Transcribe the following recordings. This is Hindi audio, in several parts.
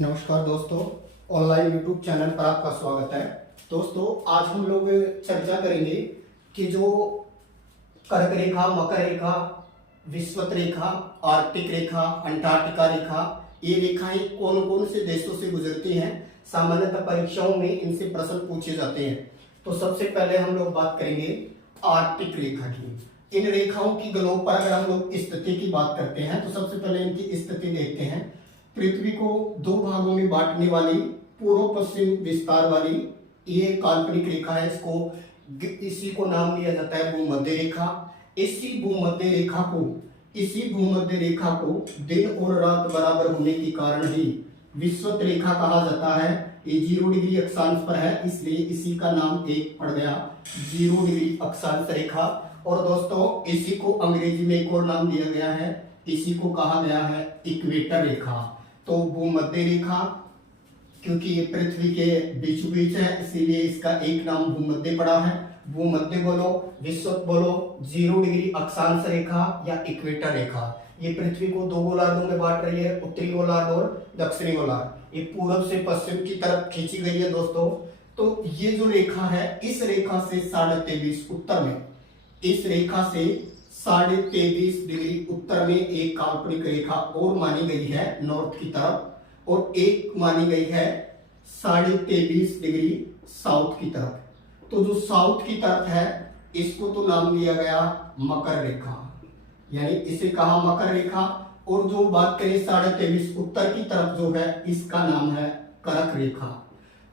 नमस्कार दोस्तों, ऑनलाइन यूट्यूब चैनल पर आपका स्वागत है। दोस्तों, आज हम लोग चर्चा करेंगे कि जो कर्क रेखा, मकर रेखा, विषुवत रेखा, आर्कटिक रेखा, अंटार्कटिका रेखा, ये रेखाएं कौन कौन से देशों से गुजरती हैं। सामान्यतः परीक्षाओं में इनसे प्रश्न पूछे जाते हैं। तो सबसे पहले हम लोग बात करेंगे आर्कटिक रेखा की। इन रेखाओं की ग्लोब पर अगर हम लोग स्थिति की बात करते हैं तो सबसे पहले इनकी स्थिति देखते हैं। पृथ्वी को दो भागों में बांटने वाली पूर्व पश्चिम विस्तार वाली ये काल्पनिक रेखा है। इसी को नाम दिया जाता है भूमध्य रेखा। इसी भूमध्य रेखा को दिन और रात बराबर होने के कारण ही विषुवत रेखा कहा जाता है। ये 0 डिग्री अक्षांश पर है, इसलिए इसी का नाम एक पड़ गया 0 डिग्री अक्षांश रेखा। और दोस्तों, इसी को अंग्रेजी में एक और नाम दिया गया है, इसी को कहा गया है इक्वेटर रेखा। तो भूमध्य रेखा, क्योंकि ये पृथ्वी के बीचों बीच है, इसीलिए इसका एक नाम भूमध्य पड़ा है। भूमध्य बोलो, विषुवत बोलो, 0 डिग्री अक्षांश रेखा या इक्वेटर रेखा। ये पृथ्वी को दो गोलार्धों में बांट रही है, उत्तरी गोलार्ध और दक्षिणी गोलार्ध। ये पूर्व से पश्चिम की तरफ खींची गई है दोस्तों। तो ये जो रेखा है, इस रेखा से 23.5 उत्तर में, इस रेखा से 23.5 डिग्री उत्तर में एक काल्पनिक रेखा और मानी गई है नॉर्थ की तरफ, और एक मानी गई है 23.5 डिग्री साउथ की तरफ। तो जो साउथ की तरफ है, इसको तो नाम दिया गया मकर रेखा, यानी इसे कहा मकर रेखा। और जो बात करें 23.5 उत्तर की तरफ जो है, इसका नाम है कर्क रेखा।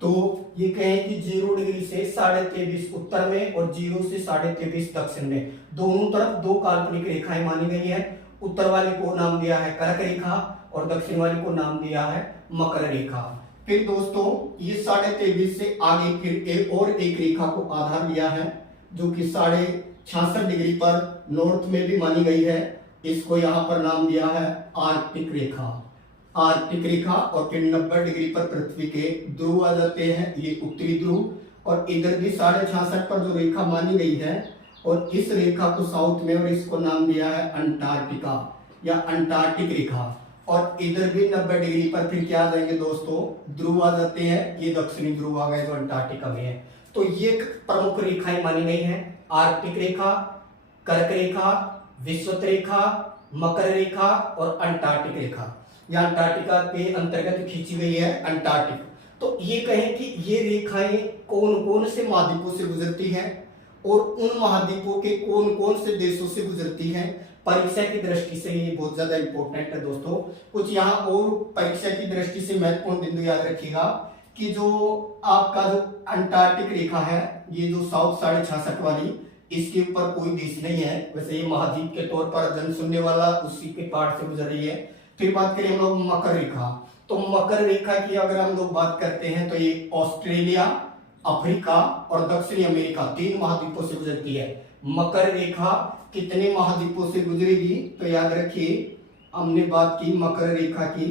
तो ये कहें कि 0 डिग्री से 23.5 उत्तर में और 0 से 23.5 दक्षिण में, दोनों तरफ दो काल्पनिक रेखाएं मानी गई है। उत्तर वाले को नाम दिया है कर्क रेखा और दक्षिण वाले को नाम दिया है मकर रेखा। फिर दोस्तों, ये 23.5 से आगे फिर एक रेखा को आधार लिया है, जो कि 66.5 डिग्री पर नॉर्थ में भी मानी गई है। इसको यहाँ पर नाम दिया है आर्कटिक रेखा। आर्कटिक रेखा। और फिर 90 डिग्री पर पृथ्वी के ध्रुव आ जाते हैं, ये उत्तरी ध्रुव। और इधर भी 66.5 पर जो रेखा मानी गई है, और इस रेखा को साउथ में, और इसको नाम दिया है अंटार्कटिका या अंटार्कटिक रेखा। और इधर भी 90 डिग्री पर फिर क्या आ जाएंगे दोस्तों, ध्रुव आ जाते हैं, ये दक्षिणी ध्रुव आ गए जो अंटार्कटिका में है। तो ये प्रमुख रेखाएं मानी गई हैं, आर्कटिक रेखा, कर्क रेखा, विषुवत रेखा, मकर रेखा और अंटार्कटिक रेखा। या अंटार्कटिका के अंतर्गत खींची गई है अंटार्कटिक। तो ये कहें कि ये रेखाएं कौन कौन से महाद्वीपों से गुजरती हैं और उन महाद्वीपों के कौन कौन से देशों से गुजरती हैं, परीक्षा की दृष्टि से ये बहुत ज्यादा इंपॉर्टेंट है दोस्तों। कुछ यहाँ और परीक्षा की दृष्टि से महत्वपूर्ण बिंदु याद रखिएगा कि जो आपका जो अंटार्कटिक रेखा है, ये जो साउथ 66.5 वाली, इसके ऊपर कोई देश नहीं है। वैसे ये महाद्वीप के तौर पर जन सुनने वाला उसी के पार्ट से गुजर रही है। फिर बात करें हम लोग मकर रेखा। तो मकर रेखा की अगर हम लोग बात करते हैं तो ये ऑस्ट्रेलिया, अफ्रीका और दक्षिणी अमेरिका 3 महाद्वीपों से गुजरती है। मकर रेखा कितने महाद्वीपों से गुजरेगी, तो याद रखिए, हमने बात की मकर रेखा की।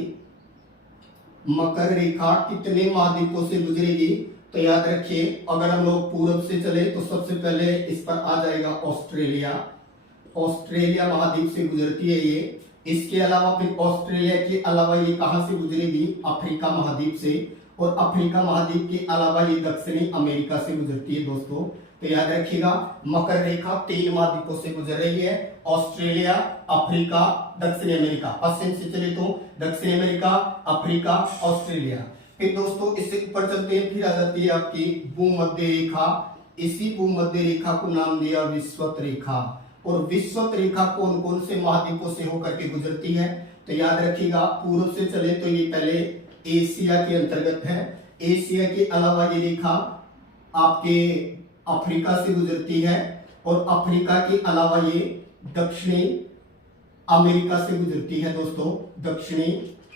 मकर रेखा कितने महाद्वीपों से गुजरेगी, तो याद रखिए, अगर हम लोग पूर्व से चले तो सबसे पहले इस पर आ जाएगा ऑस्ट्रेलिया। ऑस्ट्रेलिया महाद्वीप से गुजरती है ये। इसके अलावा फिर ऑस्ट्रेलिया के अलावा ये कहां से गुजरेगी, अफ्रीका महाद्वीप से। और अफ्रीका महाद्वीप के अलावा ये दक्षिणी अमेरिका से गुजरती है दोस्तों। तो याद रखिएगा, मकर रेखा 3 महाद्वीपों से गुजर रही है, ऑस्ट्रेलिया, अफ्रीका, दक्षिणी अमेरिका। पश्चिम से चले तो दक्षिणी अमेरिका, अफ्रीका, ऑस्ट्रेलिया। फिर दोस्तों इससे ऊपर चलते हैं, फिर आ जाती है आपकी भूमध्य रेखा। इसी भूमध्य रेखा को नाम दिया विषुवत रेखा। और विषुवत रेखा कौन कौन से महाद्वीपों से होकर के गुजरती है, तो याद रखिएगा, पूर्व से चले तो ये पहले एशिया के अंतर्गत है। एशिया के अलावा ये रेखा आपके अफ्रीका से गुजरती है, और अफ्रीका के अलावा ये दक्षिणी अमेरिका से गुजरती है दोस्तों, दक्षिणी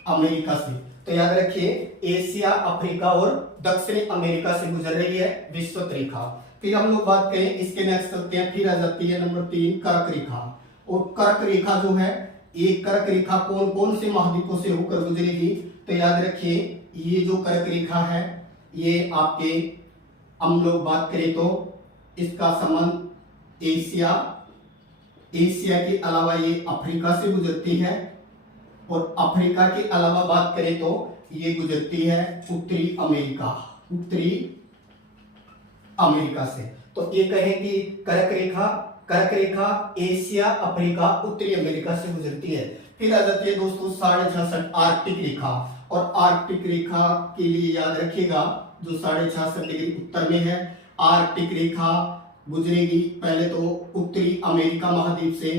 अमेरिका से। तो याद रखिए, एशिया, अफ्रीका और दक्षिणी अमेरिका से गुजर रही है विषुवत रेखा। फिर हम लोग बात करें, इसके नेक्स्ट चलते हैं, फिर आ जाती है नंबर 3 कर्क रेखा। और कर्क रेखा जो है, ये कर्क रेखा कौन कौन से महाद्वीपों से होकर गुजरेगी, तो याद रखिए, ये जो कर्क रेखा है, ये आपके, हम लोग बात करें तो इसका संबंध एशिया के अलावा ये अफ्रीका से गुजरती है। और अफ्रीका के अलावा बात करें तो ये गुजरती है उत्तरी अमेरिका से। तो ये कहें कि कर्क रेखा एशिया अफ्रीका उत्तरी अमेरिका से गुजरती है। फिर आ जाती है दोस्तों 66.5 आर्कटिक रेखा, और आर्कटिक रेखा के लिए याद रखिएगा जो 66.5 डिग्री उत्तर में है, आर्कटिक रेखा गुजरेगी पहले तो उत्तरी अमेरिका महाद्वीप से,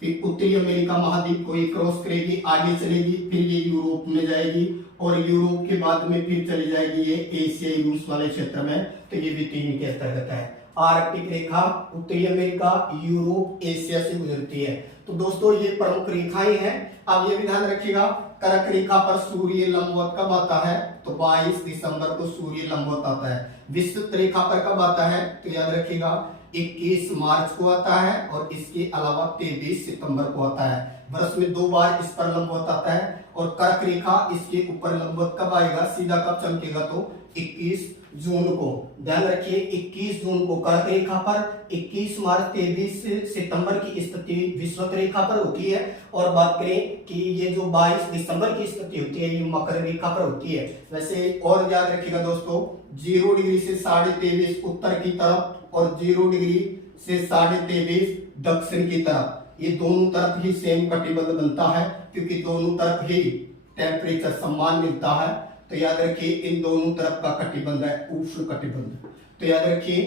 फिर उत्तरी अमेरिका महाद्वीप को ये क्रॉस करेगी, आगे चलेगी, फिर ये यूरोप में जाएगी, और यूरोप के बाद में फिर चली जाएगी ये एशियाई रूस वाले क्षेत्र में। तो ये भी 3 के अंतर्गत है। आर्कटिक रेखा उत्तरी अमेरिका, यूरोप, एशिया से गुजरती है। तो दोस्तों ये प्रमुख रेखाएं हैं। अब ये भी ध्यान रखिएगा, कर्क रेखा पर सूर्य लंबवत कब आता है? तो 22 दिसंबर को सूर्य लंबवत आता है। विषुवत रेखा पर कब आता है? तो याद रखिएगा 21 मार्च को आता है, और इसके अलावा 23 सितंबर को आता है। वर्ष में 2 बार इस पर लंबवत आता है। और कर्क रेखा इसके ऊपर लंबवत कब आएगा, सीधा कब चमकेगा? तो 21 जून को। ध्यान रखिए 21 जून को कर्क रेखा पर, 21 मार्च 23 सितंबर की स्थिति विषुवत रेखा पर होती है। और बात करें कि ये जो 22 दिसंबर की स्थिति होती है ये मकर रेखा पर होती है। वैसे और याद रखिएगा दोस्तों 0 डिग्री से 23.5 उत्तर की तरफ, और 0 डिग्री से 23.5 दक्षिण की तरफ, ये दोनों तरफ ही सेम कटिबंध बनता है, क्योंकि दोनों तरफ ही टेम्परेचर समान मिलता है। तो याद रखिए इन दोनों तरफ का कटिबंध है उष्ण कटिबंध। तो याद रखिए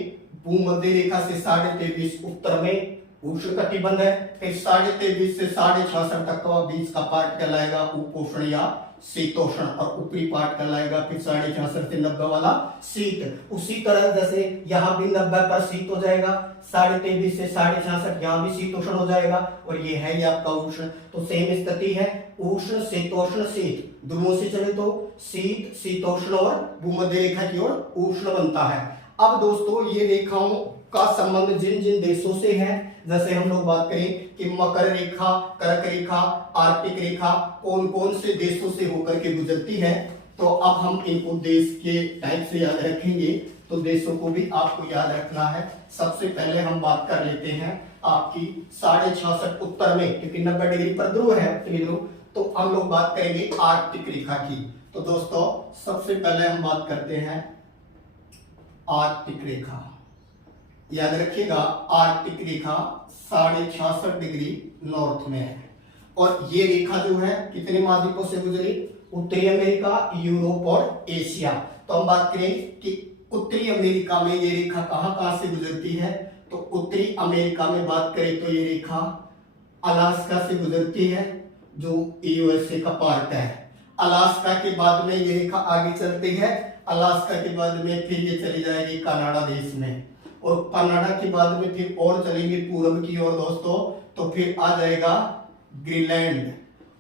भूमध्य रेखा से 23.5 उत्तर में उष्ण कटिबंध है, फिर 23.5 से 66.5 तक का बीच का पार्ट कहलाएगा उपोष्ण या शीतोष्ण, और ऊपरी पार्ट कहलाएगा फिर 66.5 से 90 वाला शीत। उसी तरह जैसे यहाँ भी 90 पर शीत हो जाएगा, 23.5 से 66.5 यहाँ भी शीतोष्ण हो जाएगा, और ये है ये आपका उष्ण। तो सेम स्थिति है उष्ण शीतोष्ण शीत, ध्रुवों से चले तो शीत शीतोष्ण और भूमध्य रेखा की ओर उष्ण बनता है। अब दोस्तों ये रेखाओं का संबंध जिन जिन देशों से है, जैसे हम लोग बात करें कि मकर रेखा, कर्क रेखा, आर्कटिक रेखा कौन कौन से देशों से होकर के गुजरती है, तो अब हम इनको देश के टाइप से याद रखेंगे। तो देशों को भी आपको याद रखना है। सबसे पहले हम बात कर लेते हैं आपकी 66.5 उत्तर में, क्योंकि 90 डिग्री पर ध्रुव है उत्तरी ध्रुव, तो हम लोग बात करेंगे आर्कटिक रेखा की। तो दोस्तों सबसे पहले हम बात करते हैं आर्कटिक रेखा। याद रखिएगा आर्कटिक रेखा 66.5 डिग्री नॉर्थ में है, और ये रेखा जो है कितने महाद्वीपों से गुजरी? उत्तरी अमेरिका, यूरोप और एशिया। तो हम बात करें कि उत्तरी अमेरिका में ये रेखा कहां कहां से गुजरती है, तो उत्तरी अमेरिका में बात करें तो ये रेखा अलास्का से गुजरती है, जो यूएसए का पार्ट है। अलास्का के बाद में ये रेखा आगे चलती है, अलास्का के बाद में फिर ये चली जाएगी कनाडा देश में, और कनाडा के बाद में फिर और चलेंगे पूर्व की ओर दोस्तों, तो फिर आ जाएगा ग्रीनलैंड।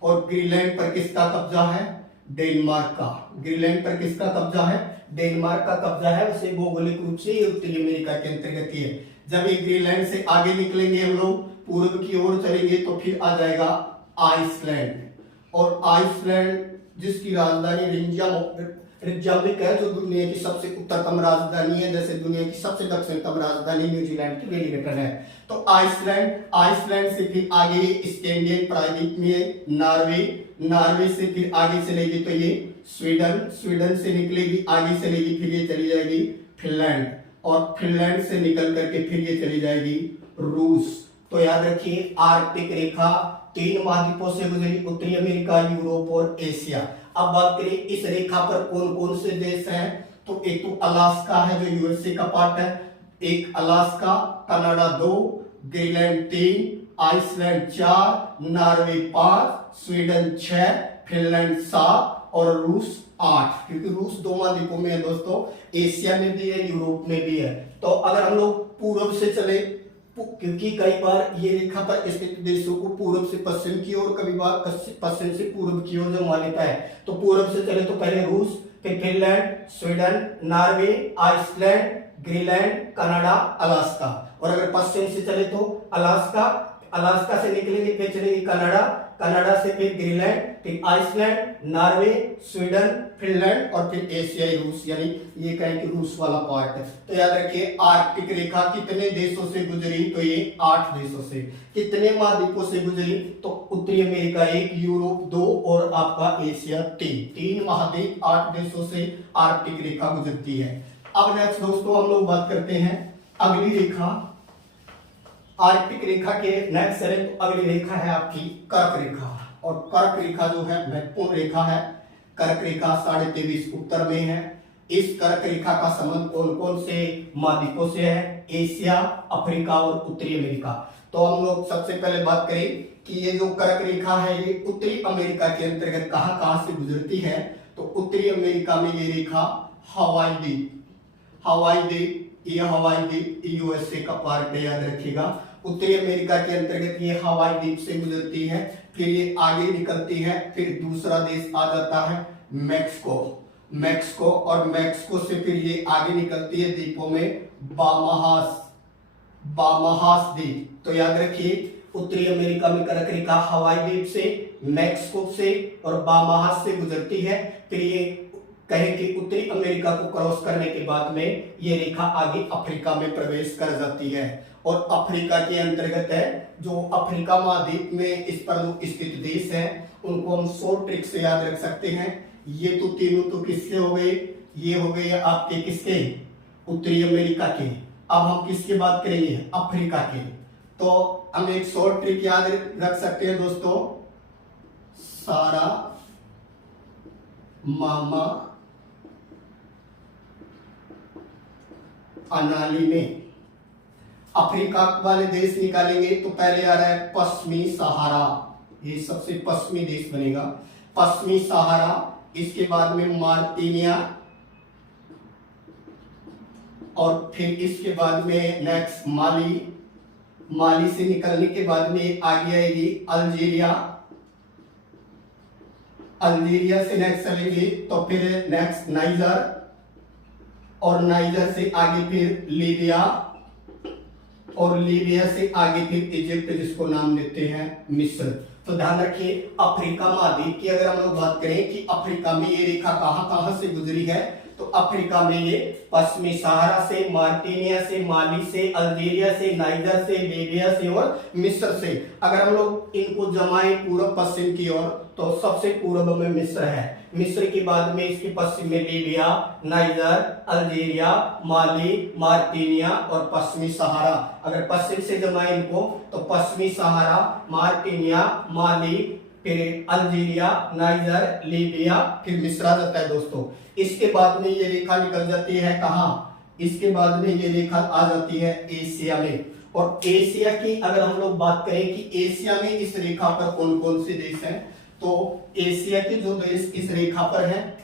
और ग्रीनलैंड पर किसका कब्जा है? डेनमार्क का। ग्रीनलैंड पर किसका कब्जा है? डेनमार्क का कब्जा है। उसे भौगोलिक रूप से ये उत्तरी अमेरिका के अंतर्गत ही है। जब ये ग्रीनलैंड से आगे निकलेंगे हम लोग पूर्व की ओर चलेंगे, तो फिर आ जाएगा आइसलैंड। और आइसलैंड जिसकी राजधानी रिकयाविक है, जो दुनिया की सबसे उत्तरतम राजधानी है, जैसे दुनिया की सबसे दक्षिणतम राजधानी न्यूजीलैंड की वेलिंगटन है। तो आइसलैंड से फिर आगे स्कैंडिनेवियन प्रायद्वीप में नॉर्वे से फिर आगे चलेगी तो ये स्वीडन से निकलेगी, आगे चलेगी, फिर ये चली जाएगी फिनलैंड, और फिनलैंड से निकल करके फिर ये चली जाएगी रूस। तो याद रखिए आर्कटिक रेखा 3 महाद्वीपों से गुजरी, उत्तरी अमेरिका, यूरोप और एशिया। अब बात करें इस रेखा पर कौन कौन से देश हैं, तो एक तो अलास्का है जो यूएसए का पार्ट है, एक Alaska, Canada 2, Greenland 3, Iceland 4, Norway 5, Sweden 6, Finland 7 और रूस 8, क्योंकि रूस 2 महाद्वीपों में है दोस्तों, एशिया में भी है, यूरोप में भी है। तो अगर हम लोग पूर्व से चले, क्योंकि कई बार ये रेखा पर स्थित देशों को पूर्व से पश्चिम की ओर, कभी बार पश्चिम से पूर्व की ओर जमा लेता है, तो पूर्व से चले तो पहले रूस, फिर Finland, Sweden, Norway, Iceland, Greenland, Canada, Alaska. और अगर पश्चिम से चले तो अलास्का से निकलेंगे फिर चलेंगे कनाडा से फिर ग्रीनलैंड, फिर आइसलैंड, नॉर्वे, स्वीडन, फिनलैंड और फिर एशियाई रूस, यानी ये कहें कि रूस वाला पार्ट है। तो याद रखिए आर्कटिक रेखा कितने देशों से गुजरी, तो ये 8 देशों से। कितने महाद्वीपों से गुजरी, तो उत्तरी अमेरिका 1, यूरोप 2 और आपका एशिया 3 महाद्वीप 8 देशों से आर्कटिक रेखा गुजरती है। अब नेक्स्ट दोस्तों हम लोग बात करते हैं अगली रेखा, आर्कटिक रेखा के नेक्स्ट चले तो अगली रेखा है आपकी कर्क रेखा। और कर्क रेखा जो है महत्वपूर्ण रेखा है। कर्क रेखा 23.5 उत्तर में है। इस कर्क रेखा का संबंध कौन कौन से महाद्वीपों से है, एशिया, अफ्रीका और उत्तरी अमेरिका। तो हम लोग सबसे पहले बात करें कि ये जो कर्क रेखा है ये उत्तरी अमेरिका के अंतर्गत कहां कहां से गुजरती है। तो उत्तरी अमेरिका में ये रेखा हवाई द्वीप, ये हवाई द्वीप यूएसए का पार्ट है, याद रखिएगा। उत्तरी अमेरिका के अंतर्गत ये हवाई द्वीप से गुजरती है, फिर ये आगे निकलती है, फिर दूसरा देश आ जाता है मैक्सिको और मैक्सिको से फिर ये आगे निकलती है द्वीपों में बामाहास द्वीप। तो याद रखिए उत्तरी अमेरिका में कर्क रेखा हवाई द्वीप से, मैक्सिको से और बामाहास से गुजरती है। फिर ये कहें कि उत्तरी अमेरिका को क्रॉस करने के बाद में ये रेखा आगे अफ्रीका में प्रवेश कर जाती है। और अफ्रीका के अंतर्गत है जो अफ्रीका महाद्वीप में इस पर जो स्थित देश है उनको हम शॉर्ट ट्रिक से याद रख सकते हैं। ये तो तीनों तो किसके हो गए, ये हो गए आपके किसके, उत्तरी अमेरिका के। अब हम किसकी बात करेंगे, अफ्रीका के। तो हम एक शॉर्ट ट्रिक याद रख सकते हैं दोस्तों, सारा मामा अनाली में। अफ्रीका वाले देश निकालेंगे तो पहले आ रहा है पश्चिमी सहारा, ये सबसे पश्चिमी देश बनेगा, पश्चिमी सहारा। इसके बाद में मार्टिनिया और फिर इसके बाद में नेक्स्ट माली से निकलने के बाद में आगे आएगी अल्जीरिया से नेक्स्ट चलेंगे तो फिर नेक्स्ट नाइजर और नाइजर से आगे फिर लीबिया और लीबिया से आगे फिर इजिप्ट जिसको नाम देते हैं मिस्र। तो ध्यान रखिए अफ्रीका महाद्वीप की अगर हम लोग बात करें कि अफ्रीका में ये रेखा कहां कहां से गुजरी है, तो अफ्रीका में ये पश्चिमी सहारा से, मार्टिनिया से, माली से, अल्जीरिया से, नाइजर से, लीबिया से और मिस्र से। अगर हम लोग इनको जमाएं पूर्व पश्चिम की ओर तो सबसे पूर्व में मिस्र है, मिस्र के बाद में इसके पश्चिम में लीबिया, नाइजर, अल्जीरिया, माली, मार्टिनिया और पश्चिमी सहारा। अगर पश्चिम से जमाएं इनको तो पश्चिमी सहारा, मार्टिनिया, माली, फिर अल्जीरिया, नाइजर, लीबिया, फिर मिस्र आ जाता है दोस्तों। इसके बाद में ये रेखा निकल जाती है कहां, इसके बाद में ये रेखा आ जाती है एशिया में। और एशिया की अगर हम लोग बात करें कि एशिया में इस रेखा पर कौन कौन से देश हैं, तो एशिया के जो देश इस रेखा पर हैं,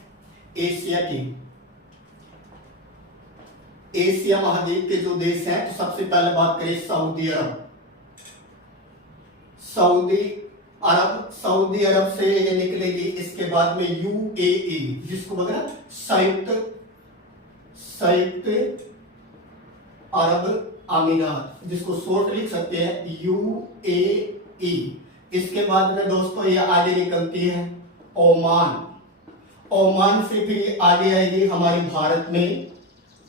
एशिया महाद्वीप के जो देश हैं, तो सबसे पहले बात करें सऊदी अरब से ये निकलेगी। इसके बाद में यूएई जिसको बोलते हैं संयुक्त अरब अमीरात, जिसको शॉर्ट लिख सकते हैं यूएई। इसके बाद में दोस्तों ये आगे निकलती है ओमान से फिर ये आगे आएगी हमारे भारत में,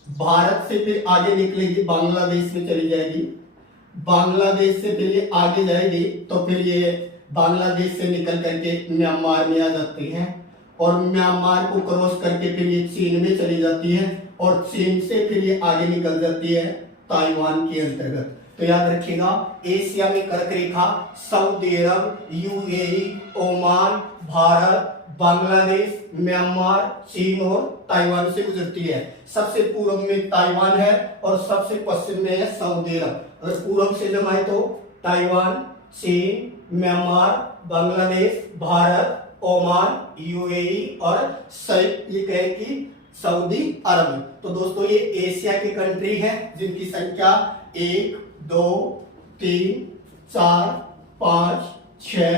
भारत से फिर आगे निकलेगी बांग्लादेश में चली जाएगी, बांग्लादेश से फिर ये आगे जाएगी तो फिर ये बांग्लादेश से निकल करके म्यांमार में आ जाती हैं और म्यांमार को क्रॉस करके फिर ये चीन में चली जाती है और चीन से फिर ये आगे निकल जाती है ताइवान के अंतर्गत। तो याद रखिएगा एशिया में कर्क रेखा Saudi Arab, UAE, Oman, Bharat, Bangladesh, Myanmar, चीन और ताइवान से गुजरती है। सबसे पूर्व में ताइवान है और सबसे पश्चिम में है सऊदी अरब। अगर पूर्व से जमाए तो ताइवान, चीन, Myanmar, Bangladesh, Bharat, Oman, UAE और ये कहें कि सऊदी अरब। तो दोस्तों ये एशिया के कंट्री हैं जिनकी संख्या 1, 2, 3, 4, 5, 6,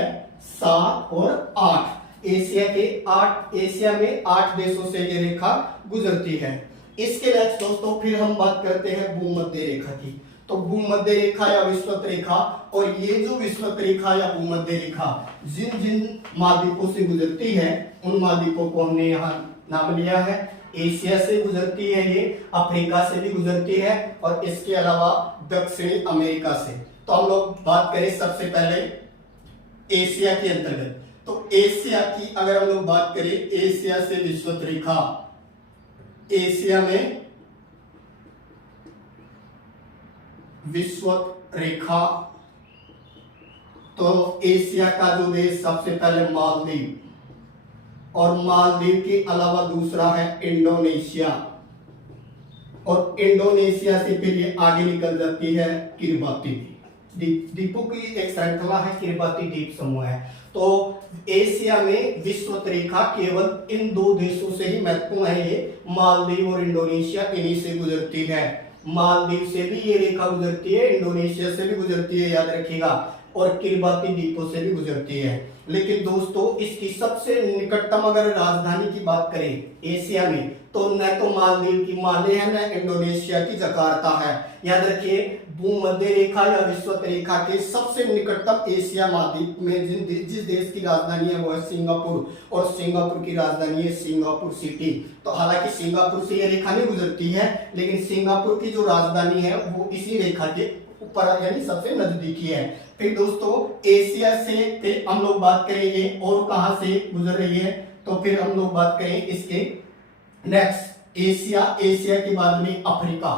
7 और 8। एशिया में 8 देशों से ये रेखा गुजरती है। इसके नेक्स्ट दोस्तों फिर हम बात करते हैं भूमध्य रेखा की। तो भूमध्य रेखा या विषुवत रेखा, और ये जो विषुवत रेखा या भूमध्य रेखा जिन जिन महाद्वीपों से गुजरती है उन महाद्वीपों को हमने यहाँ नाम लिया है। एशिया से गुजरती है, ये अफ्रीका से भी गुजरती है, और इसके अलावा दक्षिणी अमेरिका से। तो हम लोग बात करें सबसे पहले एशिया के अंतर्गत, तो एशिया की अगर हम लोग बात करें, एशिया से विषुवत रेखा, एशिया में विषुवत रेखा, तो एशिया का जो देश सबसे पहले मालदीव, और मालदीव के अलावा दूसरा है इंडोनेशिया, और इंडोनेशिया से फिर ये आगे निकल जाती है किरिबाती द्वीपों की एक श्रृंखला है, किरिबाती द्वीप समूह है। तो एशिया में विषुवत रेखा केवल इन दो देशों से ही महत्वपूर्ण है, ये मालदीव और इंडोनेशिया, इन्हीं से गुजरती है। मालदीव से भी ये रेखा गुजरती है, इंडोनेशिया से भी गुजरती है, याद रखिएगा, और किरिबाती द्वीपों से भी गुजरती है। लेकिन दोस्तों इसकी सबसे निकटतम अगर राजधानी की बात करें एशिया में, तो न तो मालदीव की माले है, न इंडोनेशिया की जकार्ता है। याद रखिए, भूमध्य रेखा या विषुवत रेखा के सबसे निकटतम एशिया महाद्वीप में जिस देश की राजधानी है वो है सिंगापुर, और सिंगापुर की राजधानी है सिंगापुर सिटी। तो हालांकि सिंगापुर से यह रेखा नहीं गुजरती है, लेकिन सिंगापुर की जो राजधानी है वो इसी रेखा के ऊपर यानी सबसे नजदीकी है। फिर दोस्तों एशिया से हम लोग बात करेंगे और कहां से गुजर रही है, तो फिर हम लोग बात करें इसके नेक्स्ट एशिया, एशिया के बाद में अफ्रीका,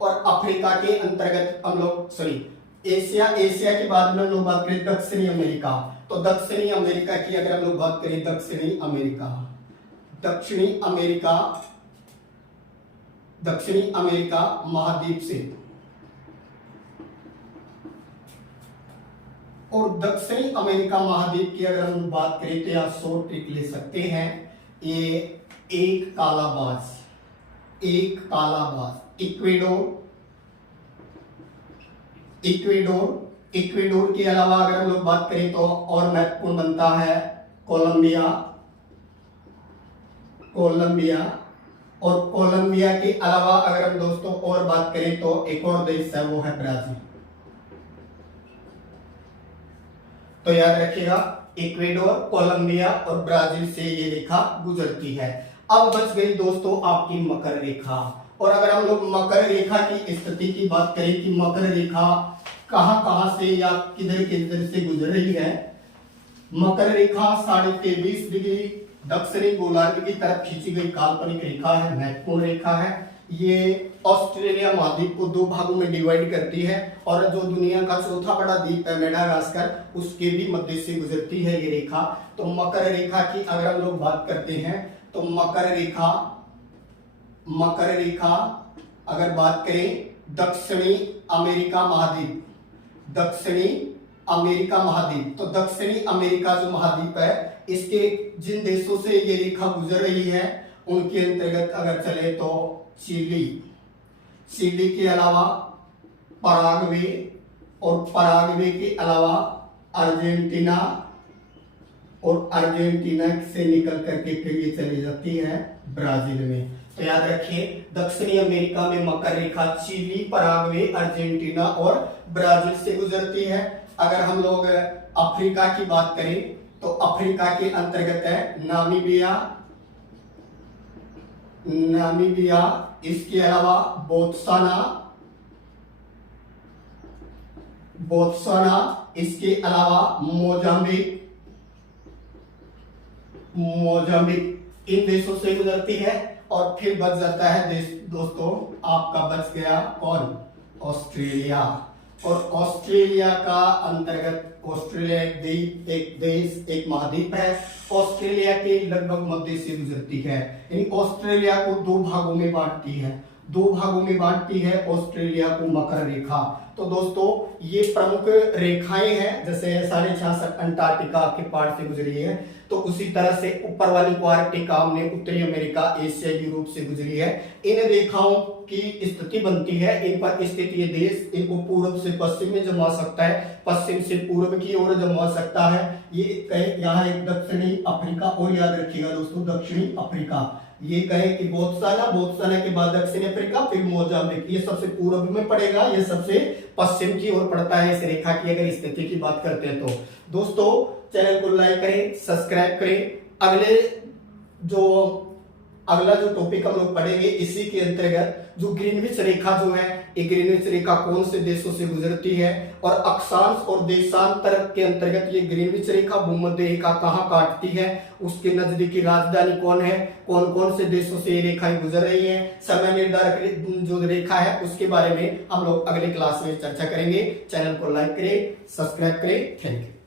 और अफ्रीका के अंतर्गत हम लोग एशिया, एशिया के बाद में हम लोग बात करें दक्षिणी अमेरिका। तो दक्षिणी अमेरिका की अगर हम लोग बात करें, दक्षिणी अमेरिका, दक्षिणी अमेरिका, दक्षिणी अमेरिका महाद्वीप से, और दक्षिणी अमेरिका महाद्वीप की अगर हम बात करें तो आप शॉर्ट ट्रिक ले सकते हैं, ये एक कालाबाज, एक कालाबाज इक्वेडोर, इक्वेडोर, इक्वेडोर के अलावा अगर हम लोग बात करें तो और महत्वपूर्ण बनता है कोलंबिया, कोलंबिया, और कोलंबिया के अलावा अगर हम दोस्तों और बात करें तो एक और देश है वो है ब्राजील। तो याद रखिएगा, इक्वेडोर, कोलंबिया और ब्राजील से ये रेखा गुजरती है। अब बच गई दोस्तों आपकी मकर रेखा, और अगर हम लोग मकर रेखा की स्थिति की बात करें कि मकर रेखा कहां से या किधर किधर से गुजर रही है, मकर रेखा 23.5 डिग्री दक्षिणी गोलार्ध की तरफ खींची गई काल्पनिक रेखा है, महत्वपूर्ण रेखा है। ये ऑस्ट्रेलिया महाद्वीप को दो भागों में डिवाइड करती है, और जो दुनिया का चौथा बड़ा द्वीप है मेडागास्कर, उसके भी मध्य से गुजरती है ये रेखा। तो मकर रेखा की अगर हम लोग बात करते हैं तो मकर रेखा, मकर रेखा अगर बात करें दक्षिणी अमेरिका महाद्वीप, दक्षिणी अमेरिका महाद्वीप, तो दक्षिणी अमेरिका जो महाद्वीप है इसके जिन देशों से ये रेखा गुजर रही है उनके अंतर्गत अगर चले तो चिली, चिली के अलावा पराग्वे, और पराग्वे के अलावा अर्जेंटीना, और अर्जेंटीना से निकल करके फिर ये चली जाती है ब्राजील में। तो याद रखिए, दक्षिणी अमेरिका में मकर रेखा चिली, पराग्वे, अर्जेंटीना और ब्राजील से गुजरती है। अगर हम लोग अफ्रीका की बात करें तो अफ्रीका के अंतर्गत है नामीबिया, नामीबिया, इसके अलावा बोत्सवाना, बोत्सवाना, इसके अलावा मोजाम्बिक, मोजाम्बिक इन देशों से गुजरती है। और फिर बच जाता है देश दोस्तों आपका, बच गया कौन, ऑस्ट्रेलिया। और ऑस्ट्रेलिया का अंतर्गत, ऑस्ट्रेलिया एक देश, एक महाद्वीप है, ऑस्ट्रेलिया के लगभग मध्य से गुजरती है, यानी ऑस्ट्रेलिया को दो भागों में बांटती है, दो भागों में बांटती है ऑस्ट्रेलिया को मकर रेखा। तो दोस्तों ये प्रमुख रेखाएं हैं, जैसे 66.5 अंटार्कटिका के पार से गुजरी है, तो उसी तरह से ऊपर वाली को आर्कटिक हमने उत्तरी अमेरिका, एशिया, यूरोप से गुजरी है। इन रेखाओं की स्थिति बनती है, इन पर स्थित ये देश इनको पूर्व से पश्चिम में जमा सकता है, पश्चिम से पूर्व की ओर जमा सकता है। ये कहे यहाँ एक दक्षिणी अफ्रीका, और याद रखिएगा दोस्तों दक्षिणी अफ्रीका, ये कहे कि बोत्सवाना के बाद दक्षिण अफ्रीका, फिर मोजाम्बिक, ये सबसे पूर्व में पड़ेगा, ये सबसे पश्चिम की ओर पड़ता है इस रेखा की अगर स्थिति की बात करते हैं तो। दोस्तों चैनल को लाइक करें, सब्सक्राइब करें। अगला जो टॉपिक हम लोग पढ़ेंगे इसी के अंतर्गत जो ग्रीनविच रेखा जो है, ये ग्रीनविच रेखा कौन से देशों से गुजरती है, और अक्षांश और देशांतर के अंतर्गत ये ग्रीनविच रेखा भूमध्य रेखा कहाँ काटती है, उसके नजदीकी राजधानी कौन है, कौन कौन से देशों से ये रेखाएं गुजर रही हैं, समय निर्धारक जो रेखा है उसके बारे में हम लोग अगले क्लास में चर्चा करेंगे। चैनल को लाइक करें, सब्सक्राइब करें। Thank you.